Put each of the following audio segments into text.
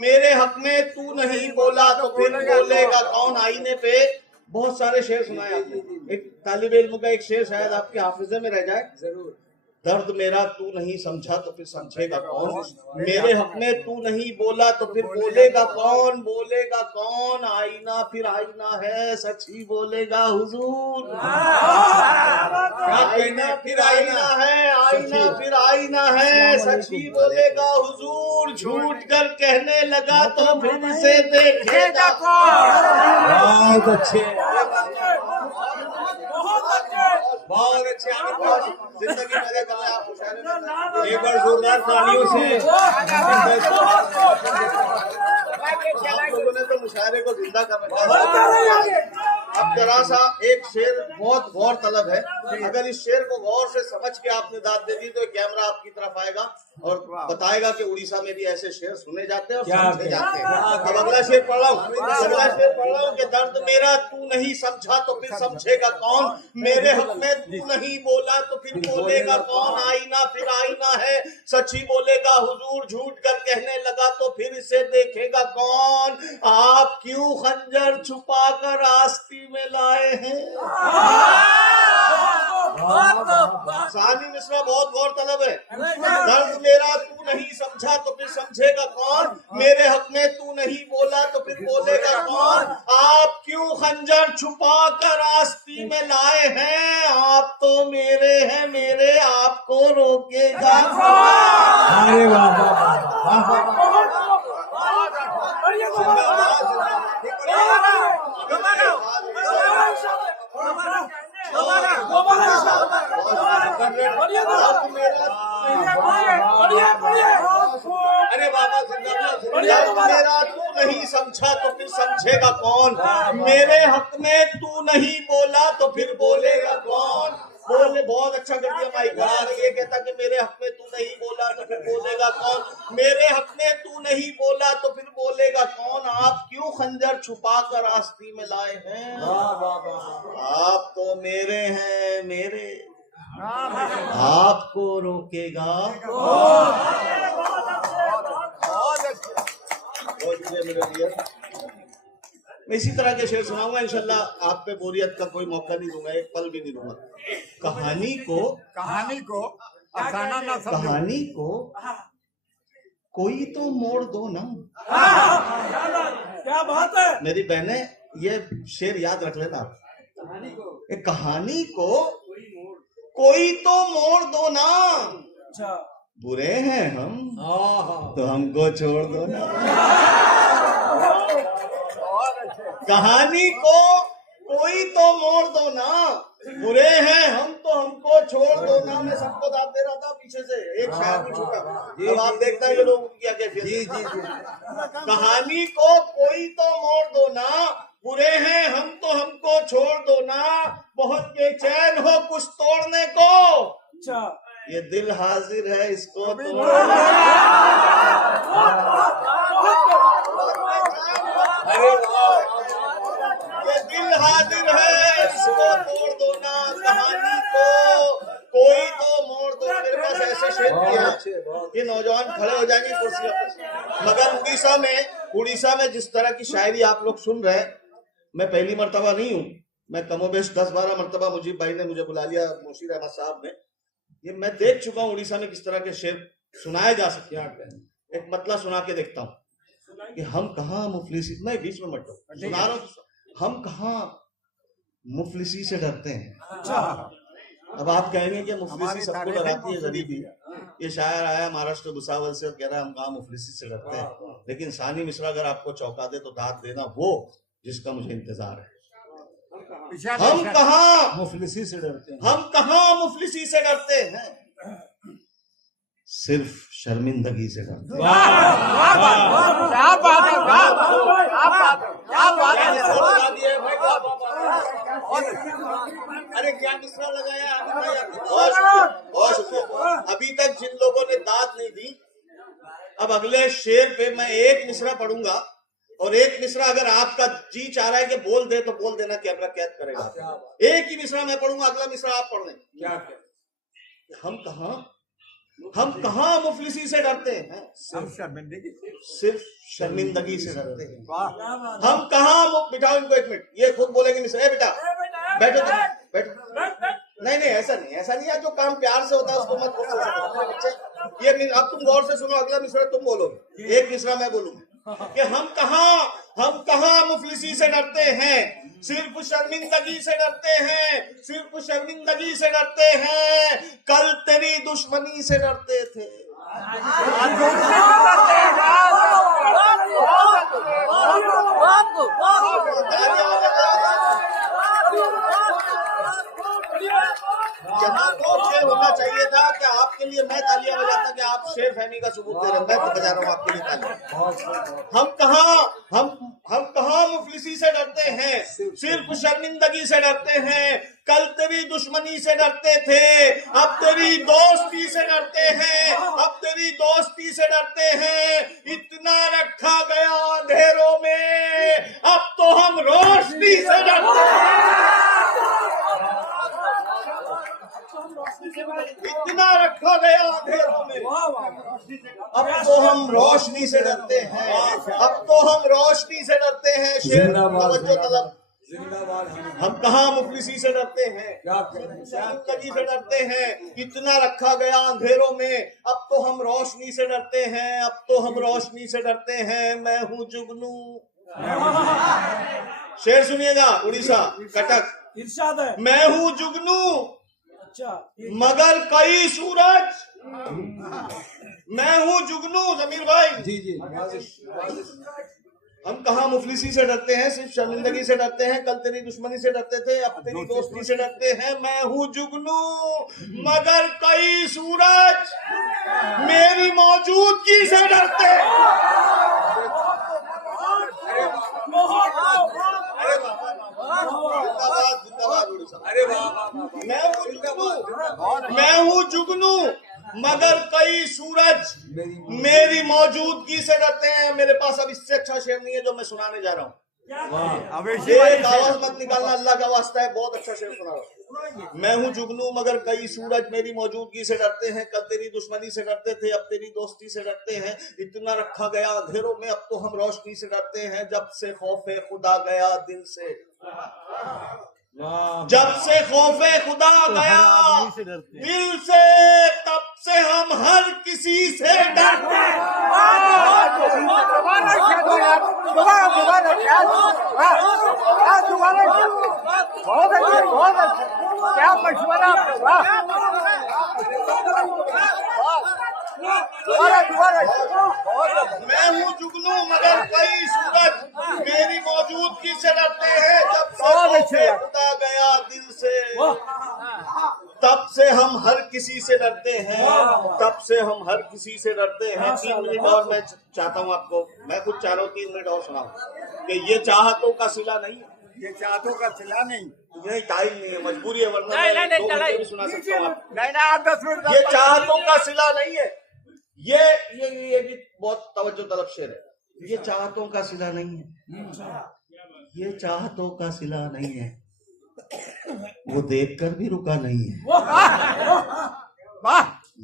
मेरे हक में तू नहीं बोला तो फिर बोलेगा कौन। आईने पे बहुत सारे शेर सुनाए आपने। एक तालिब इल्म का एक शेर शायद आपके हाफिजे में रह जाए। जरूर। दर्द मेरा तू नहीं समझा तो फिर समझेगा कौन। मेरे हक में तू नहीं बोला तो फिर बोलेगा कौन। बोलेगा कौन। आईना फिर आईना है, सच ही बोलेगा हुजूर। आईना फिर आईना है, आईना फिर आईना है, सच ही बोलेगा हुजूर। झूठ कर कहने लगा तो फिर से देखेगा कौन। बहुत अच्छे, बहुत अच्छे। जिंदगी मेरे गले आप एक बार जोरदार तालियों से। आप लोगों ने तो मुशायरे को जिंदा कर रखा। अब जरा सा एक शेर बहुत गौर तलब है। अगर इस शेर को गौर से समझ के आपने दाद दे दी तो कैमरा आपकी तरफ आएगा और बताएगा कि उड़ीसा में भी ऐसे शेर सुने जाते हैं और समझे जाते हैं। अब अगला शेर पढ़ रहा हूँ, अगला शेर पढ़ रहा हूँ कि दर्द मेरा तू नहीं समझा तो फिर समझेगा कौन। मेरे हक में तू नहीं बोला तो फिर बोलेगा कौन। आईना फिर आईना है, सच ही बोलेगा हुजूर। झूठ कर कहने लगा तो फिर इसे देखेगा कौन। आप क्यों खंजर छुपा कर आस्ती में लाए हैं। सानी मिश्रा बहुत गौर तलब है। दर्द मेरा तू नहीं समझा तो फिर समझेगा कौन। मेरे हक में तू नहीं बोला तो फिर बोलेगा कौन। आप क्यों खंजर छुपा कर आस्ती में लाए हैं। आप तो मेरे हैं मेरे, आपको रोकेगा कौन। अरे अरे बाबा मेरा तू नहीं समझा तो फिर समझेगा कौन। मेरे हक में तू नहीं बोला तो फिर बोलेगा कौन। बोले बहुत अच्छा कर दिया माइक। ये कहता कि मेरे हक में तू नहीं बोला तो फिर बोलेगा कौन। मेरे हक में तू नहीं बोला तो फिर बोलेगा कौन। आप क्यों खंजर छुपा कर आस्ती में लाए हैं। आप तो मेरे हैं मेरे, आपको रोकेगा मैं इसी तरह के शेर सुनाऊंगा इंशाल्लाह। आप पे बोरियत का कोई मौका नहीं दूंगा, एक पल भी नहीं दूंगा। कहानी को अफसाना ना समझो, कहानी को कोई तो मोड़ दो ना। क्या बात है मेरी बहने, ये शेर याद रख लेना। कहानी को कोई तो मोड़ दो ना। बुरे हैं हम तो हमको छोड़ दो ना। कहानी को कोई तो मोड़ दो ना। बुरे हैं हम तो हमको छोड़ दो ना। मैं सबको दाद दे रहा था पीछे से, एक शायर भी छूटा। अब आप देखता है ये लोग क्या कहते हैं। जी जी जी। कहानी को कोई तो मोड़ दो ना। बुरे हैं हम तो हमको छोड़ दो ना। बहुत बेचैन हो कुछ तोड़ने को, ये दिल हाजिर है इसको तोड़। अरे ये दिल हाजिर है इसको तोड़ दो ना। कहानी को कोई तो मोड़ दो। मेरे पास ऐसे शेर किया ये नौजवान खड़े हो जाएंगे कुर्सियों पर। मगर उड़ीसा में जिस तरह की शायरी आप लोग सुन रहे हैं, मैं पहली मर्तबा नहीं हूँ। मैं कमोबेश 10-12 मर्तबा मुजीब भाई ने मुझे बुला लिया, मुशीर अहमद साहब ने। ये मैं देख चुका हूँ उड़ीसा में किस तरह के शेर सुनाए जा सकते हैं। एक मतलब सुना के देखता हूँ कि हम कहाँ मुफलिसी, मैं बीच में मत सुना रहा हूँ। हम कहाँ मुफलिसी से डरते हैं। अब आप कहेंगे कि मुफलिसी सबको डराती है, गरीबी। ये शायर आया महाराष्ट्र भुसावल से और कह रहा है हम कहाँ मुफलिसी से डरते हैं। लेकिन सानी मिश्रा अगर आपको चौंका दे तो दाद देना वो जिसका मुझे इंतजार है। हम कहाँ मुफलिसी से डरते हैं। हम कहाँ मुफलिसी से डरते हैं, सिर्फ शर्मिंदगी से डरते हैं। अरे क्या मिश्रा लगाया अभी तक जिन लोगों ने दाद नहीं दी। अब अगले शेर पे मैं एक मिश्रा पढ़ूंगा और एक मिश्रा अगर आपका जी चाह रहा है कि बोल दे तो बोल देना, कैमरा कैद करेगा। एक ही मिश्रा मैं पढ़ूंगा, अगला मिश्रा आप पढ़ लें। क्या हम कहाँ हम कहाँ मुफलिसी से डरते हैं, सिर्फ शर्मिंदगी से डरते हैं। हम कहाँ, बिठाओ इनको एक मिनट, ये खुद बोलेंगे मिस्र, बेटा बैठो तुम, बैठो। नहीं ऐसा नहीं है, जो काम प्यार से होता है उसको मत बोलो। ये अब तुम गौर से सुनो, अगला मिसरा तुम बोलो, एक मिसरा मैं बोलूंगा कि हम कहाँ मुफलिसी से डरते हैं, सिर्फ शर्मिंदगी से डरते हैं, सिर्फ शर्मिंदगी से डरते हैं। कल तेरी दुश्मनी से डरते थे, यहाँ तो ये होना चाहिए था कि आपके लिए मैं तालियां बजाता कि आप शेर फहमी का सबूत दे रहे हैं, मैं तो बजा रहा हूँ आपके लिए तालियां। हम कहाँ मुफलिसी से डरते हैं, सिर्फ शर्मिंदगी से डरते हैं। कल तेरी दुश्मनी से डरते थे, अब तेरी दोस्ती से डरते हैं, अब तेरी दोस्ती से डरते हैं। इतना रखा गया अंधेरों में, अब तो हम रोशनी से डरते हैं। इतना रखा गया अंधेरों में, अब तो हम रोशनी से डरते हैं, अब तो हम रोशनी से डरते हैं। शेर तवज्जो तलब, हम कहाँ मुफलिसी से डरते हैं, शर्मिंदगी से डरते हैं। इतना रखा गया अंधेरों में, अब तो हम रोशनी से डरते हैं, अब तो हम रोशनी से डरते हैं। मैं हूँ जुगनू, शेर सुनिएगा, उड़ीसा कटक, इरशाद है। मैं हूँ जुगनू मगर कई सूरज, मैं हूँ जुगनू। जमीर भाई जी हम कहाँ मुफलिसी से डरते हैं, सिर्फ शर्मिंदगी से डरते हैं। कल तेरी दुश्मनी से डरते थे, अब तेरी दोस्ती से डरते हैं। मैं हूँ जुगनू मगर कई सूरज मेरी मौजूदगी से डरते हैं। मैं हूँ जुगनू मगर कई सूरज मेरी मौजूदगी से डरते हैं। मेरे पास अब इससे अच्छा शेर नहीं है जो मैं सुनाने जा रहा हूँ। ये आवाज मत निकालना, अल्लाह का वास्ता है, बहुत अच्छा शेर सुना रहा हूँ। मैं हूँ जुगनू मगर कई सूरज मेरी मौजूदगी से डरते हैं। कल तेरी दुश्मनी से डरते थे, अब तेरी दोस्ती से डरते हैं। इतना रखा गया अंधेरों में, अब तो हम रोशनी से डरते हैं। जब से खौफे खुदा गया दिल से, जब से खौफे खुदा गया दिल से, तब से हम हर किसी से डरते हैं। क्या मशवरा, मैं हूँ जुगनू मगर कई सूरज मेरी मौजूदगी से डरते हैं। जब से खुदा गया दिल से, तब से हम हर किसी से डरते हैं, तब से हम हर किसी से डरते हैं। 3 मिनट और मैं चाहता हूँ आपको, मैं खुद चाह रहा हूँ 3 मिनट और सुनाऊं कि ये चाहतों का सिला नहीं है, ये चाहतों का सिला नहीं, नहीं टाइम नहीं है, मजबूरी है, वरना मैं 2 घंटे भी सुना सकता हूँ आपको। नहीं 10 मिनट। ये चाहतों का सिला नहीं है, ये भी बहुत तवज्जो तलब शेर है। ये चाहतों का सिला नहीं है, ये चाहतों का सिला नहीं है, वो देखकर भी रुका नहीं है।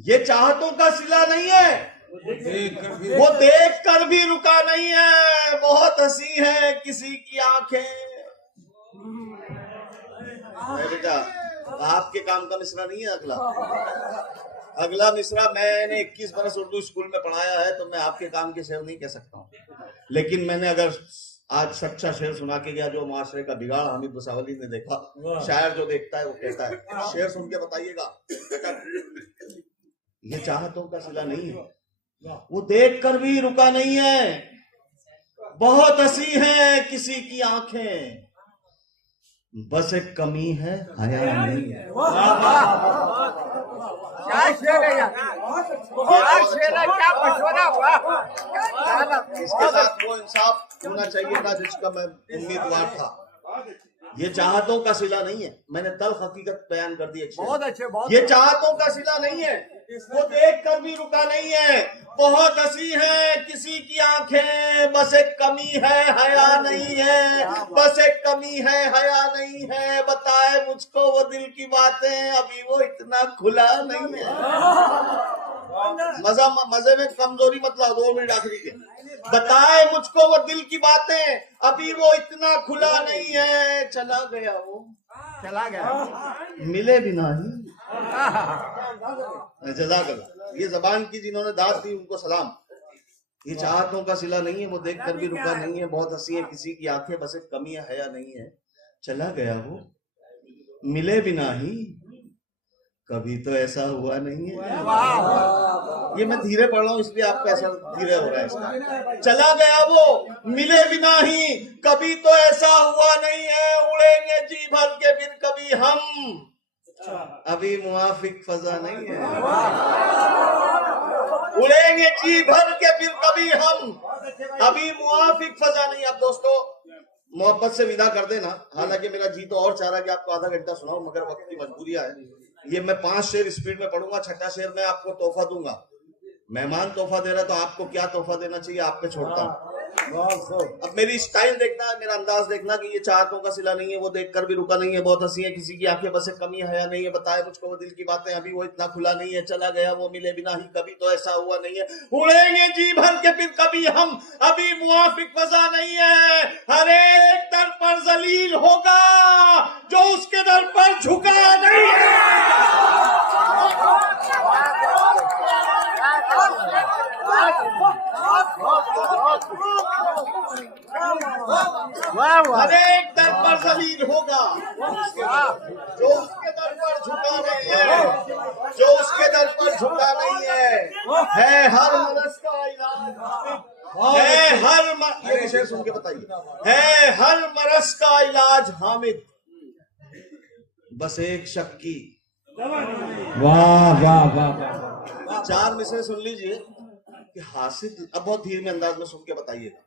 ये चाहतों का सिला नहीं है, वो देखकर भी रुका नहीं है। बहुत हंसी है किसी की आंखें। बेटा आपके काम का मिसरा नहीं है अगला मिसरा मैंने 21 बरस उर्दू स्कूल में पढ़ाया है, तो मैं आपके काम के शेर नहीं कह सकता हूँ। लेकिन मैंने अगर आज सच्चा शेर सुना के गया जो माशरे का बिगाड़ हामिद मुसावली ने देखा, शायर जो देखता है वो कहता है। शेर सुन के बताइएगा बेटा, ये चाहतों का सिला नहीं है, वो देख कर भी रुका नहीं है। बहुत हंसी है किसी की आंखें, बस एक कमी है हया नहीं है। क्या शेर है यार, क्या शेर है, क्या मशवरा हुआ। इसके साथ वो इंसाफ होना चाहिए था जिसका मैं उम्मीदवार था। ये चाहतों का सिला नहीं है, मैंने तल्ख हकीकत बयान कर दी। बहुत अच्छे, बहुत ये चाहतों का सिला नहीं है, वो देख कर भी रुका नहीं है। बहुत हंसी है किसी की आंखें, बस एक कमी है हया नहीं है, बस एक कमी है हया नहीं है। बताए मुझको वो दिल की बातें, अभी वो इतना खुला नहीं है। मजे में कमजोरी मत लाओ। 2 मिनट आखिरी के। बताए मुझको वो दिल की बातें, अभी वो इतना खुला नहीं है। चला गया वो, चला गया। मिले भी नहीं। जज़ाकल्लाह। ये जबान की जिन्होंने दाद दी उनको सलाम। ये चाहतों का सिला नहीं है, वो देख कर भी रुका नहीं है। बहुत हंसी है किसी की आंखें, बस एक कमी है हया नहीं है। चला गया वो, मिले भी नहीं, कभी तो ऐसा हुआ नहीं है। ये मैं धीरे पढ़ रहा हूँ इसलिए आपको ऐसा धीरे हो रहा है इसका। चला गया वो, मिले भी नहीं, कभी तो ऐसा हुआ नहीं है। उड़ेंगे जी भर के फिर कभी हम, अभी मुआफिक फजा नहीं है। उड़ेंगे जी भर के फिर कभी हम, अभी मुआफिक फजा नहीं। अब दोस्तों मोहब्बत से विदा कर देना। हालांकि मेरा जी तो और चाह रहा है कि आपको आधा घंटा सुनाऊं, मगर वक्त की मजबूरियां है। ये मैं 5 शेर स्पीड में पढ़ूंगा, 6ठा शेर मैं आपको तोहफा दूंगा। मेहमान तोहफा दे रहा है तो आपको क्या तोहफा देना चाहिए आप पे छोड़ता हूँ। अब मेरी स्टाइल देखना, मेरा अंदाज देखना कि ये चाहतों का सिला नहीं है, वो देखकर भी रुका नहीं है। बहुत हंसी है किसी की आंखें, बस एक कमी हया नहीं है। बताए मुझको वो दिल की बातें, अभी वो इतना खुला नहीं है। चला गया वो, मिले बिना ही, कभी तो ऐसा हुआ नहीं है। उड़ेंगे जी भर के फिर कभी हम, अभी मुआफिक फजा नहीं है। हर एक दर पर जलील होगा जो उसके दर पर झुका नहीं है। हर एक दर पर जलील होगा जो उसके दर पर झुका नहीं है, जो उसके दर पर झुका नहीं है हर मरज का इलाज, है हर ये शेर सुन के बताइए। है हर मरज का इलाज हामिद, बस एक शक की। वाह वाह वाह। 4 मिसरे सुन लीजिए कि हासिद, अब बहुत धीरे में अंदाज में सुन के बताइएगा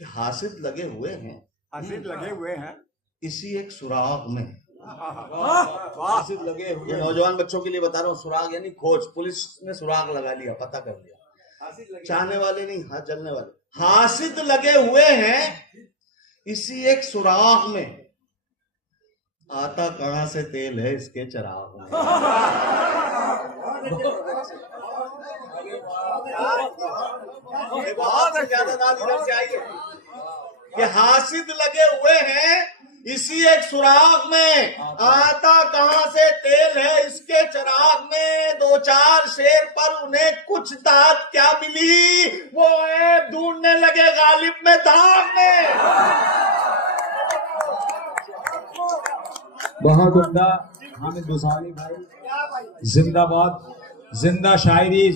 कि हासिद लगे हुए हैं, हासिद लगे हुए हैं इसी एक सुराग में। हासिद लगे हुए, नौजवान बच्चों के लिए बता रहा हूँ, सुराग यानी खोज। पुलिस ने सुराग लगा लिया, पता कर लिया। चाहने वाले नहीं, हाथ जलने वाले। हासिद लगे हुए हैं इसी एक सुराग में, आता कहां से तेल है इसके चिराग में। बहुत ज्यादा दाद इधर से आई है कि हासिद लगे हुए हैं इसी एक सुराग में, आता कहां से तेल है इसके चिराग में। 2-4 शेर पर उन्हें कुछ दाद क्या मिली, वो ऐब ढूंढने लगे गालिब में दाग में। बहुत उम्दा हामिद गुसाली भाई, जिंदाबाद, जिंदा शायरी।